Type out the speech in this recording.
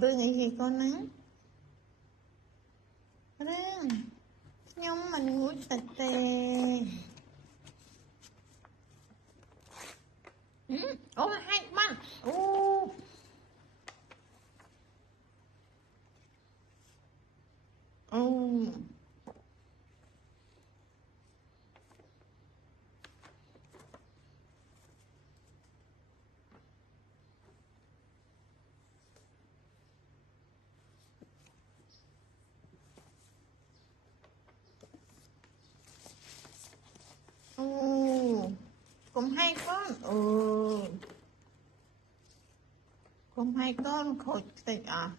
rương ấy gì con nắng rương nhóm mình ngủ tè tè ô hay băng ô ô cũng hay con cũng hay con khôi tịch à